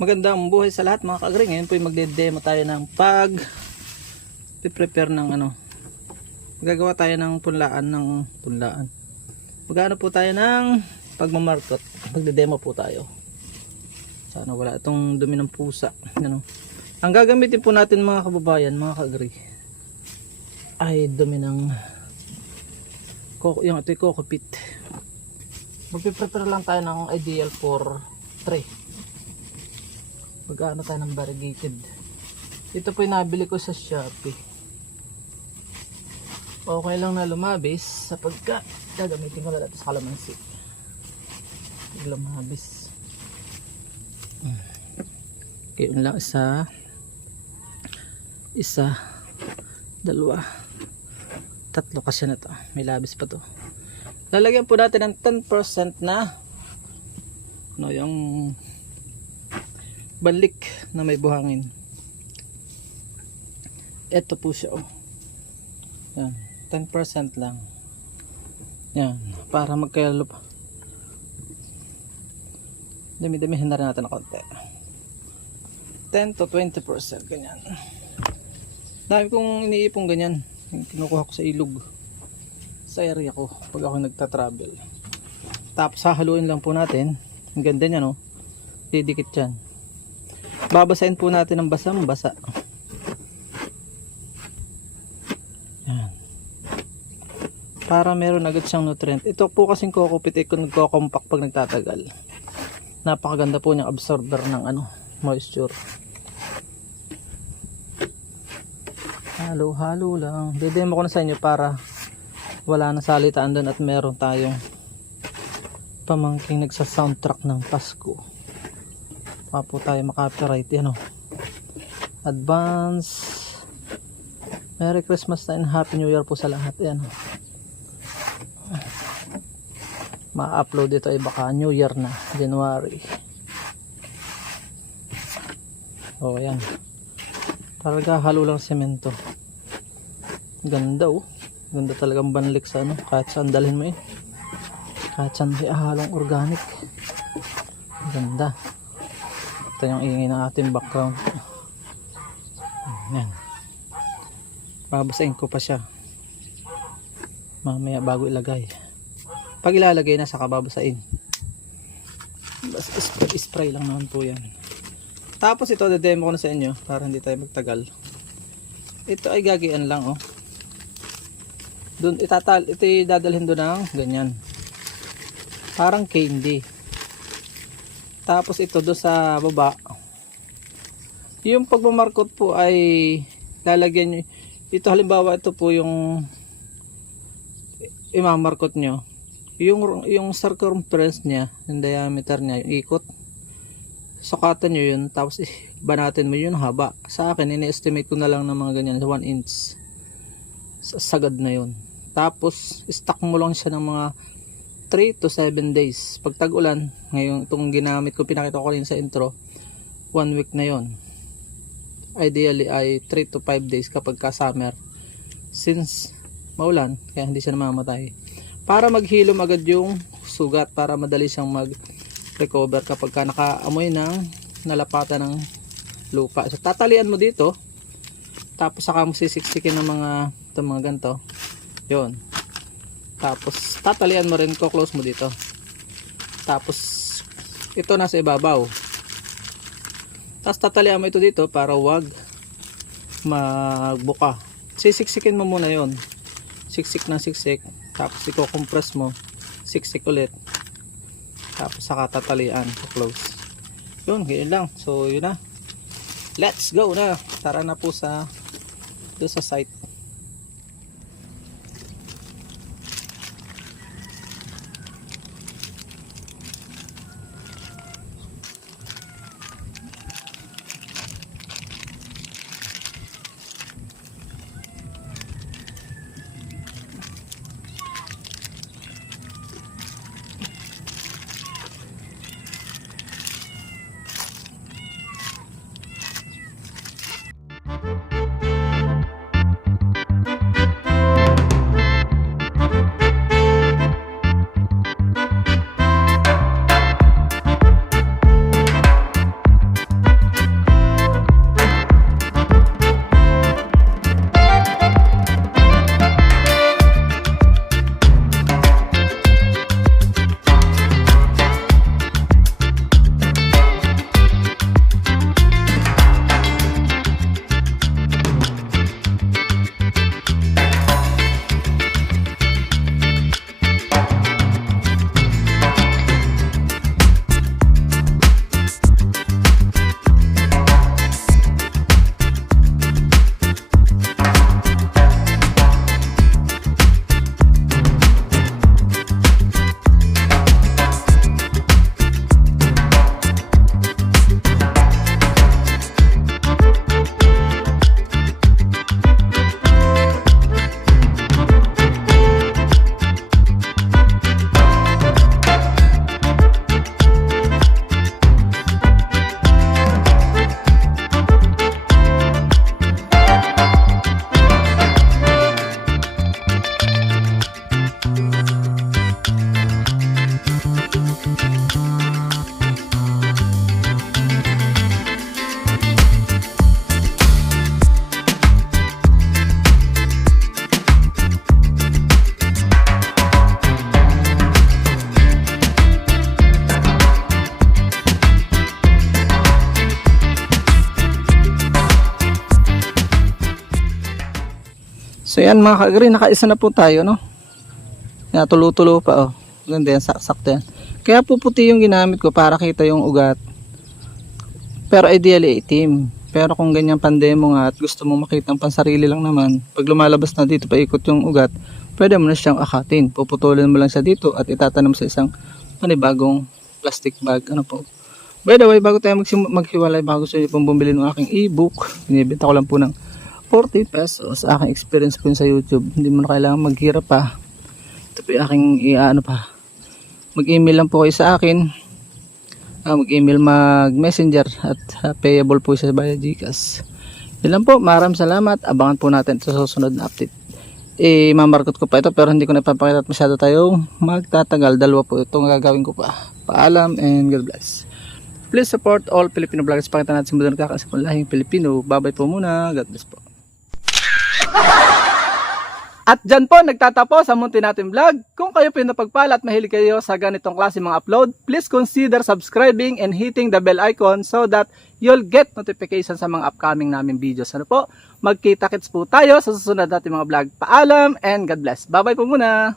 Magandang buhay sa lahat mga ka-agri. Ngayon po ay magde-demo tayo ng prepare ng gagawa tayo ng punlaan. Magano po tayo ng pagmamarkot. Magde-demo po tayo. Sana wala itong dumi ng pusa. Ang gagamitin po natin mga kababayan, mga ka-agri, ay dumi ng yung ito coco peat. Magpe-prepare lang tayo ng ideal for 3. Magkano tayo ng variegated. Ito po yung nabili ko sa Shopee. Okay lang na lumabis sapagkat gagamitin ko na dito sa kalamansi. Lumabis. Okay, yun lang. Isa, dalawa, tatlo kasi na to. May labis pa to. Lalagyan po natin ng 10% na yung balik na may buhangin. Ito po siya yan, 10% lang yan, para magkalup. Dami-damihin na rin natin ng konti, 10 to 20%, ganyan. Dami kong iniipong ganyan, kinukuha ko sa ilog sa area ko pag ako nagta-travel. Tapos hahaluin lang po natin. Ang ganda niya, no? Didikit yan. Babasahin po natin ng basang-basa. Yan. Para meron agad siyang nutrient. Ito po kasing coco peat kung nagko-compact pag nagtatagal. Napakaganda po niyang absorber ng moisture. Halo-halo lang. Didemo ko na sa inyo para wala na salitaan doon at meron tayong pamangking nagsa-soundtrack ng Pasko. Pa po tayo makapiright, advance Merry Christmas and Happy New Year po sa lahat. Ma-upload ito ay baka New Year na, January. Yan, talaga halo lang semento. Ganda, ganda talagang banlik sa kahit saan dalhin mo kahit saan may halong organic. Ganda. Ito yung ingay ng ating background. Yan. Babasahin ko pa siya mamaya bago ilagay. Pag ilalagay na saka babasahin. Basta spray lang naman po yan. Tapos ito demo ko na sa inyo para hindi tayo magtagal. Ito ay gagian lang doon ito dadalhin doon ng ganyan, parang candy. Tapos ito do sa baba, yung pagmamarkot po ay lalagyan nyo ito. Halimbawa ito po yung imamarkot nyo, yung circumference nya, yung diameter nya, yung ikot, sukatan nyo yun. Tapos banatin mo yun haba. Sa akin ini-estimate ko na lang ng mga ganyan 1 inch, sagad na yun. Tapos stock mo lang siya ng mga 3 to 7 days. Pag tag-ulan, ngayon itong ginamit ko, pinakita ko rin sa intro, 1 week na yon. Ideally ay 3 to 5 days kapag ka summer, since maulan kaya hindi siya namamatay, para maghilom agad yung sugat, para madali siyang mag-recover kapag ka nakaamoy ng nalapatan ng lupa. So tatalian mo dito, tapos saka mo sisiksikin ng mga ganito yon. Tapos tatalian mo rin, close mo dito. Tapos ito nasa ibabaw. Tapos tatalian mo ito dito para wag magbuka. Sisiksikin mo muna yon. Siksik na siksik. Tapos i-compress mo. Siksik ulit. Tapos saka tatalian, close. Yun, ganyan lang. So yun na. Let's go na. Tara na po sa site. So yan mga ka-agree, nakaisa na po tayo, no? Yan, tulo-tulo pa, oh. Ganda yan, sakto yan. Kaya po puti yung ginamit ko para kita yung ugat. Pero ideally itim. Pero kung ganyan pandemo nga at gusto mong makita ang pansarili lang naman, pag lumalabas na dito paikot yung ugat, pwede mo na siyang akatin. Puputulin mo lang siya dito at itatanong sa isang panibagong plastic bag. Ano po? By the way, bago tayo maghiwalay, baka gusto niyo pong bumili ng aking e-book, binibenta ko lang po ng 40 pesos. Aking experience po yun sa YouTube. Hindi mo na kailangan maghirap pa. Ito po yung aking mag-email lang po kayo sa akin. Mag-email, mag-messenger at payable po siya via GCash. Yun lang po, maraming salamat. Abangan po natin sa susunod na update. Mamarkot ko pa ito pero hindi ko na ipapakita at masyado tayong magtatagal. Dalawa po itong gagawin ko pa. Paalam and God bless. Please support all Filipino vloggers. Pakita natin sa mga nakakasipon lahing Pilipino. Babay po muna. God bless po. At dyan po nagtatapos ang munti natin vlog. Kung kayo pinapagpala at mahilig kayo sa ganitong klase mga upload, please consider subscribing and hitting the bell icon so that you'll get notification sa mga upcoming namin videos. Ano po? Magkita-kits po tayo sa susunod natin mga vlog. Paalam and God bless. Bye bye po muna.